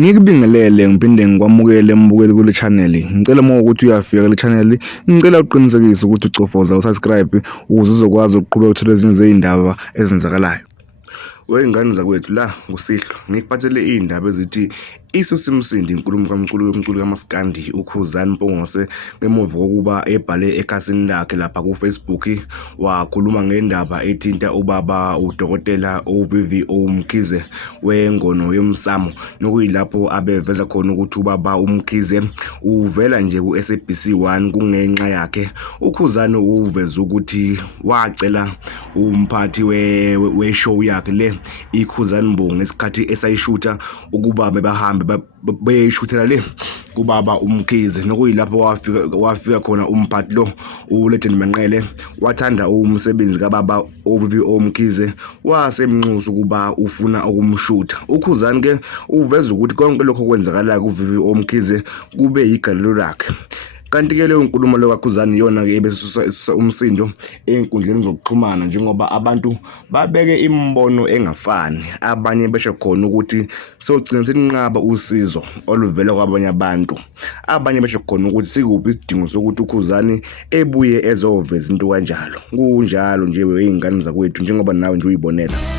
Ngikubingelele ngiphinde ngikwamukele mbukeli kule channel. Ngicela uma ukuthi uyafika kule channel, ngicela uqinisekise ukuthi ucofoza usubscribe ukuze uzokwazi ukuqhubeka ukuthola ezinye zezindaba ezenzakalayo. Weyingane zakwethu la nguSihlo ngikuphathele izindaba ezithi Isusimsindi inkulumo kamculi kaMaskandi uKhuzani Mpungose ngemuva kokuba ebhale ekhasini lakhe lapha kuFacebook wakhuluma ngendaba ethinta ubaba uDokotela uVVO Mkhize wengono yomsamo nokuyilapho abeveza khona ukuthi ubaba uMkhize uvela nje kuSABC1 kungenxa yakhe. uKhuzani uveza ukuthi wacela umphathi we-show yakhe le iKhuzani Mbongo ngesikhathi esayishuta ukuba bebahambe beyishuthela le kubaba uMkhize nokuyilapho wafika khona umphathi lo uLegend Manqele wathanda umsebenzi kababa uVVO Mkhize wasemnxusa ukuba ufuna ukumshutha. uKhuzani ke uveza ukuthi konke lokho kwenzakala kuVVO Mkhize kube igalelo lakhe. Kanti ke leyo nkulumo lo kaKhuzani iyona ke ebesusa umsindo einkundleni zokuxhumana njengoba abantu babeke imbono engafani. Abanye besho khona ukuthi sogcina seninqaba usizo oluvela kwabanye abantu. Abanye besho khona ukuthi sikuphi isidingo sokuthi uKhuzani ebuye ezoveza into kanjalo. Kunjalo nje weyingane zakwethu njengoba nawe nje uyibonela.